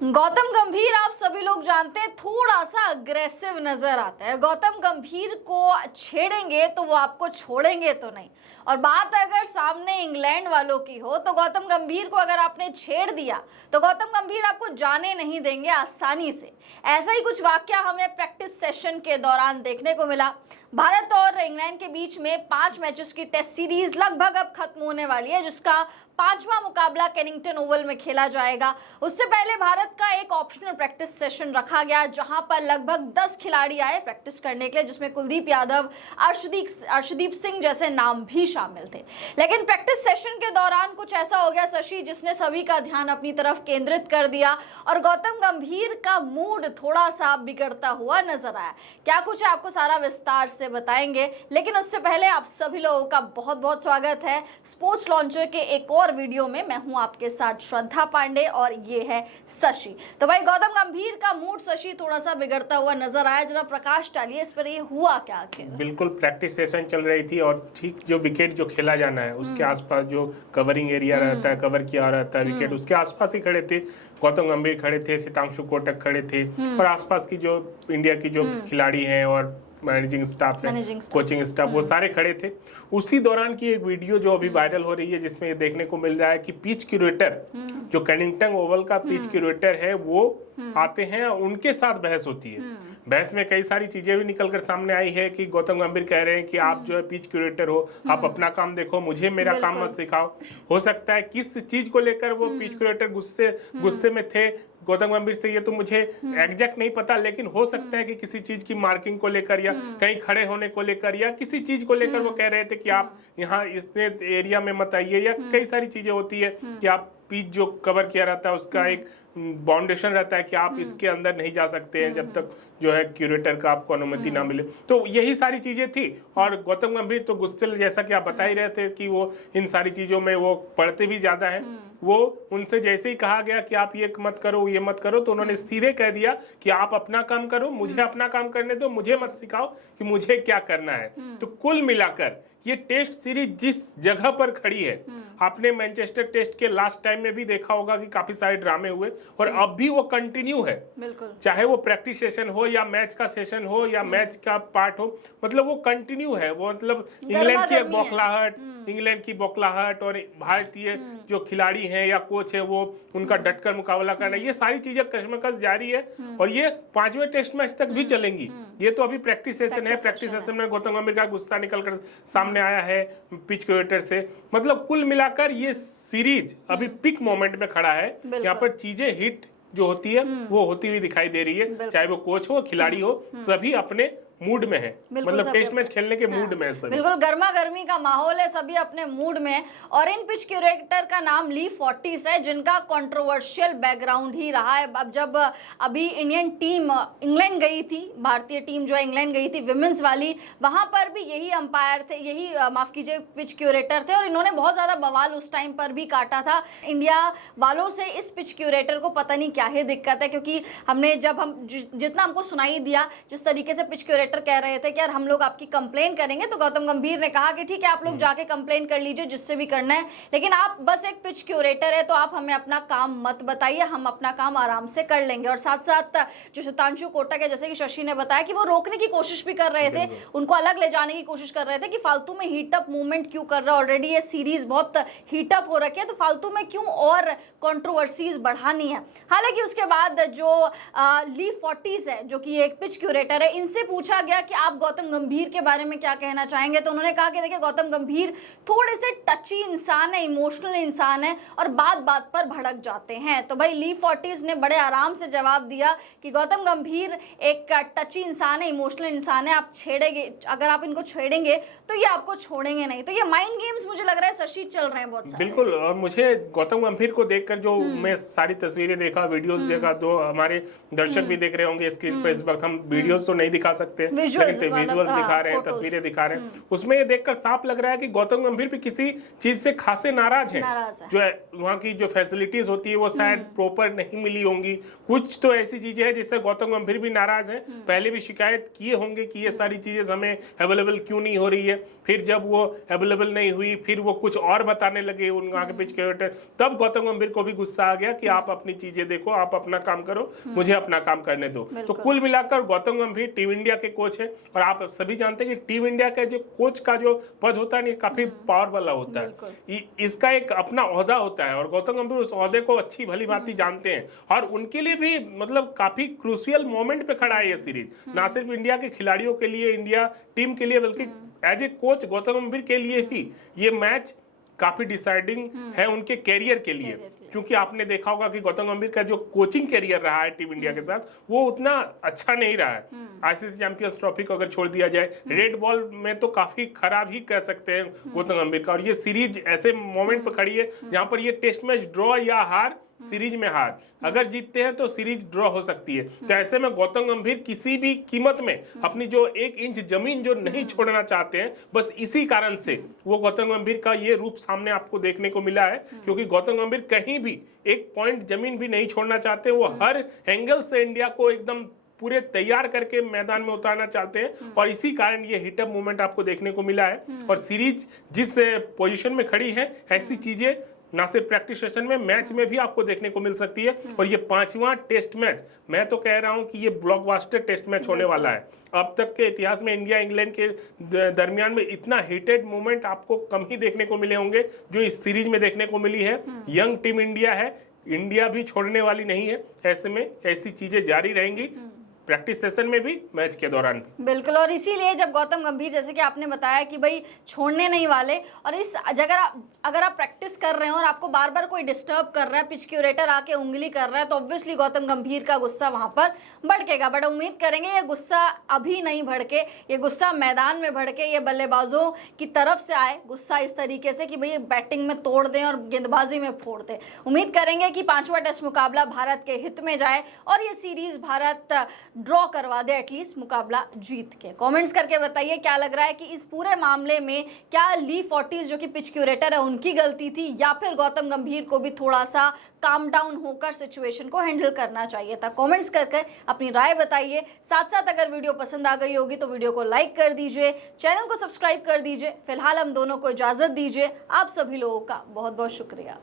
गौतम गंभीर आप सभी लोग जानते हैं थोड़ा सा अग्रेसिव नजर आता है। गौतम गंभीर को छेड़ेंगे तो वो आपको छोड़ेंगे तो नहीं। और बात अगर सामने इंग्लैंड वालों की हो तो गौतम गंभीर को अगर आपने छेड़ दिया तो गौतम गंभीर आपको जाने नहीं देंगे आसानी से। ऐसा ही कुछ वाकया हमें प्रैक्टिस सेशन के दौरान देखने को मिला। भारत और इंग्लैंड के बीच में 5 मैचेस की टेस्ट सीरीज लगभग अब खत्म होने वाली है, जिसका 5वां मुकाबला केनिंगटन ओवल में खेला जाएगा। उससे पहले भारत का एक ऑप्शनल प्रैक्टिस सेशन रखा गया, जहां पर लगभग 10 खिलाड़ी आए प्रैक्टिस करने के लिए, जिसमें कुलदीप यादव, अर्शदीप सिंह जैसे नाम भी शामिल थे। लेकिन प्रैक्टिस सेशन के दौरान कुछ ऐसा हो गया शशि, जिसने सभी का ध्यान अपनी तरफ केंद्रित कर दिया और गौतम गंभीर का मूड थोड़ा सा बिगड़ता हुआ नजर आया। क्या कुछ है आपको सारा विस्तार से बताएंगे, लेकिन उससे पहले आप सभी लोगों का बहुत बहुत स्वागत है स्पोर्ट्स लॉन्चर के एक और वीडियो में। मैं हूं आपके साथ श्रद्धा पांडे और ये है शशि। तो भाई गौतम गंभीर का मूड शशि थोड़ा सा बिगड़ता हुआ नजर आया, जरा प्रकाश डालिए इस पर, ये हुआ क्या आखिर? बिल्कुल, प्रैक्टिस सेशन चल रही थी और ठीक जो विकेट जो खेला जाना है उसके आसपास जो कवरिंग एरिया रहता है, कवर किया रहता है विकेट, उसके आसपास ही खड़े थे। गौतम गंभीर खड़े थे, सितांशु कोटक खड़े थे और आसपास की जो इंडिया की जो खिलाड़ी हैं और मैनेजिंग स्टाफ है, कोचिंग स्टाफ, वो सारे खड़े थे। उसी दौरान की एक वीडियो जो अभी वायरल हो रही है, जिसमें ये देखने को मिल रहा है कि पिच क्यूरेटर, जो केनिंगटन ओवल का पिच क्यूरेटर है, वो आते हैं, उनके साथ बहस होती है। बहस में कई सारी चीजें भी निकलकर सामने आई है कि गौतम गंभीर कह रहे हैं कि आप जो है पिच क्यूरेटर हो, आप अपना काम देखो, मुझे मेरा काम मत सिखाओ। हो सकता है किस चीज को लेकर वो पिच क्यूरेटर गुस्से में थे गौतम गंभीर से, ये तो मुझे एग्जैक्ट नहीं पता, लेकिन हो सकता है कि किसी चीज की मार्किंग को लेकर या कहीं खड़े होने को लेकर या किसी चीज को लेकर वो कह रहे थे कि आप यहाँ इस एरिया में मत आइए, या कई सारी चीजें होती है कि आप पिच जो कवर किया रहता है उसका एक बाउंडेशन रहता है कि आप इसके अंदर नहीं जा सकते हैं जब तक जो है क्यूरेटर का आपको अनुमति ना मिले। तो यही सारी चीजें थी और गौतम गंभीर तो गुस्से, जैसा कि आप बता ही रहे थे कि वो इन सारी चीजों में वो पढ़ते भी ज्यादा हैं। वो उनसे जैसे ही कहा गया कि आप ये मत करो, ये मत करो, तो उन्होंने सीधे कह दिया कि आप अपना काम करो, मुझे अपना काम करने दो, मुझे मत सिखाओ कि मुझे क्या करना है। तो कुल मिलाकर ये टेस्ट सीरीज जिस जगह पर खड़ी है, आपने मैनचेस्टर टेस्ट के लास्ट टाइम में भी देखा होगा कि काफी सारे ड्रामे हुए और अब भी वो कंटिन्यू है। चाहे वो प्रैक्टिस सेशन हो या मैच का सेशन हो या मैच का पार्ट हो, मतलब वो कंटिन्यू है। वो मतलब इंग्लैंड की एक बौखलाहट और भारतीय जो खिलाड़ी हैं या कोच है वो उनका डटकर मुकाबला करना, ये सारी चीजें कशमकश जारी है और ये 5वें टेस्ट मैच तक भी चलेंगी। ये तो अभी प्रैक्टिस सेशन है। प्रैक्टिस सेशन में गौतम गंभीर का गुस्सा निकलकर सामने आया है पिच क्यूरेटर से। मतलब कुल मिलाकर ये सीरीज अभी पिक मोमेंट में खड़ा है। यहाँ पर चीजें हिट जो होती है वो होती हुई दिखाई दे रही है, चाहे वो कोच हो, खिलाड़ी हो, सभी अपने मूड में है, मतलब टेस्ट मैच खेलने के मूड में है सभी। बिल्कुल गर्मा गर्मी का माहौल है, सभी अपने मूड में। और इन पिच क्यूरेटर का नाम ली फोर्टिस है, जिनका कंट्रोवर्शियल बैकग्राउंड ही रहा है। अब जब अभी इंडियन टीम इंग्लैंड गई थी, भारतीय टीम जो है इंग्लैंड गई थी विमेंस वाली, वहां पर भी यही अंपायर थे, यही माफ कीजिए पिच क्यूरेटर थे और इन्होंने बहुत ज्यादा बवाल उस टाइम पर भी काटा था। इंडिया वालों से इस पिच क्यूरेटर को पता नहीं क्या ही दिक्कत है, क्योंकि हमने जब हम जितना हमको सुनाई दिया, जिस तरीके से पिच क्यूरेटर कह रहे थे कि यार हम लोग आपकी कंप्लेन करेंगे, तो गौतम गंभीर ने कहा कि ठीक है आप लोग जाके कंप्लेन कर लीजिए जिससे भी करना है, लेकिन आप बस एक पिच क्यूरेटर है तो आप हमें अपना काम मत बताइए, हम अपना काम आराम से कर लेंगे। और साथ साथ जो सितांशु कोटक है, जैसे कि शशि ने बताया कि वो रोकने की कोशिश भी कर रहे थे, उनको अलग ले जाने की कोशिश कर रहे थे कि फालतू में हीटअप मूवमेंट क्यों कर रहा है, ऑलरेडी ये सीरीज बहुत हीटअप हो रखी है, तो फालतू में क्यों और कंट्रोवर्सीज बढ़ानी है। हालांकि उसके बाद जो ली फोर्टिस है, जो कि एक पिच क्यूरेटर है, इनसे पूछा गया कि आप गौतम गंभीर के बारे में क्या कहना चाहेंगे, तो उन्होंने कहा कि देखिए गौतम गंभीर थोड़े से टची इंसान है, इमोशनल इंसान है और बात बात पर भड़क जाते हैं। तो भाई ली फोर्टिस ने बड़े आराम से जवाब दिया कि गौतम गंभीर एक टची इंसान है, इमोशनल इंसान है, आप छेड़ेंगे, अगर आप इनको छेड़ेंगे तो ये आपको छोड़ेंगे नहीं। तो ये माइंड गेम्स मुझे लग रहा है शशि चल रहे हैं बहुत सारे। बिल्कुल, और मुझे गौतम गंभीर को देखकर जो मैं सारी तस्वीरें देखा, वीडियोस देखा, तो हमारे दर्शक भी देख रहे होंगे स्क्रीन पर, इस वक्त हम वीडियोस तो नहीं दिखा सकते Visuals लेकिन मतलब, विजुअल्स हाँ, दिखा रहे हैं, photos। तस्वीरें दिखा रहे हैं, उसमें ये देखकर साफ लग रहा है कि गौतम गंभीर भी किसी चीज से खासे नाराज हैं। नाराज है। जो है वहाँ की जो फैसिलिटीज होती है वो शायद प्रॉपर नहीं मिली होंगी, कुछ तो ऐसी चीजें हैं जिससे गौतम गंभीर भी नाराज हैं। पहले भी शिकायत किए होंगे कि ये सारी चीजें हमें अवेलेबल क्यों नहीं हो रही है, फिर जब वो अवेलेबल नहीं हुई फिर वो कुछ और बताने लगे उन वहाँ के पिच क्यूरेटर, तब गौतम गंभीर को भी गुस्सा आ गया कि आप अपनी चीजें देखो, आप अपना काम करो, मुझे अपना काम करने दो। तो कुल मिलाकर गौतम गंभीर टीम इंडिया के कोच हैं, और आप सभी जानते हैं कि टीम इंडिया का जो कोच का जो पद होता है काफी पावर वाला होता है, इसका एक अपना ओहदा होता है, और गौतम गंभीर उस ओहदे को अच्छी भली भांति जानते हैं, और उनके लिए भी मतलब काफी क्रूशियल मोमेंट पे खड़ा है ये सीरीज, ना सिर्फ इंडिया के खिलाड़ियों के लिए, इंडिया टीम के लिए, बल्कि एज ए कोच गौतम गंभीर के लिए भी ये मैच काफी डिसाइडिंग है उनके कैरियर के लिए, क्योंकि आपने देखा होगा कि गौतम गंभीर का जो कोचिंग कैरियर रहा है टीम इंडिया के साथ वो उतना अच्छा नहीं रहा है। आईसीसी चैंपियंस ट्रॉफी को अगर छोड़ दिया जाए, रेड बॉल में तो काफी खराब ही कह सकते हैं गौतम गंभीर का, और ये सीरीज ऐसे मोमेंट पर खड़ी है जहां पर ये टेस्ट मैच ड्रॉ या हार, सीरीज में हार, अगर जीतते हैं तो सीरीज ड्रॉ हो सकती है। तो ऐसे में गौतम गंभीर किसी भी कीमत में अपनी जो 1 इंच जमीन जो नहीं छोड़ना चाहते हैं, बस इसी कारण से वो गौतम गंभीर का ये रूप सामने आपको देखने को मिला है, क्योंकि गौतम गंभीर कहीं भी 1 पॉइंट जमीन भी नहीं छोड़ना चाहते, वो हर एंगल से इंडिया को एकदम पूरे तैयार करके मैदान में उतारना चाहते हैं, और इसी कारण ये हिटअप मूवमेंट आपको देखने को मिला है। और सीरीज जिस पोजीशन में खड़ी है, ऐसी चीजें ना सिर्फ प्रैक्टिस सेशन में, मैच में भी आपको देखने को मिल सकती है। और ये 5वां टेस्ट मैच, मैं तो कह रहा हूं कि ये ब्लॉकबस्टर टेस्ट मैच होने वाला है। अब तक के इतिहास में इंडिया इंग्लैंड के दरमियान में इतना हिटेड मोमेंट आपको कम ही देखने को मिले होंगे जो इस सीरीज में देखने को मिली है। यंग टीम इंडिया है, इंडिया भी छोड़ने वाली नहीं है, ऐसे में ऐसी चीजें जारी रहेंगी प्रैक्टिस सेशन में भी, मैच के दौरान भी। बिल्कुल, और इसीलिए जब गौतम गंभीर, जैसे कि आपने बताया कि भाई छोड़ने नहीं वाले, और इस जगह अगर आप प्रैक्टिस कर रहे हो और आपको बार बार कोई डिस्टर्ब कर रहा है, पिच क्यूरेटर आके उंगली कर रहा है, तो ऑब्वियसली गौतम गंभीर का गुस्सा वहां पर भड़केगा। बट उम्मीद करेंगे ये गुस्सा अभी नहीं भड़के, ये गुस्सा मैदान में भड़के, ये बल्लेबाजों की तरफ से आए गुस्सा इस तरीके से कि भाई बैटिंग में तोड़ दें और गेंदबाजी में फोड़ दें। उम्मीद करेंगे कि 5वां टेस्ट मुकाबला भारत के हित में जाए और ये सीरीज भारत ड्रॉ करवा दे, एटलीस्ट मुकाबला जीत के। कमेंट्स करके बताइए क्या लग रहा है कि इस पूरे मामले में क्या ली फोर्टिस जो कि पिच क्यूरेटर है उनकी गलती थी, या फिर गौतम गंभीर को भी थोड़ा सा काम डाउन होकर सिचुएशन को हैंडल करना चाहिए था। कमेंट्स करके अपनी राय बताइए। साथ साथ अगर वीडियो पसंद आ गई होगी तो वीडियो को लाइक कर दीजिए, चैनल को सब्सक्राइब कर दीजिए। फिलहाल हम दोनों को इजाजत दीजिए। आप सभी लोगों का बहुत बहुत शुक्रिया।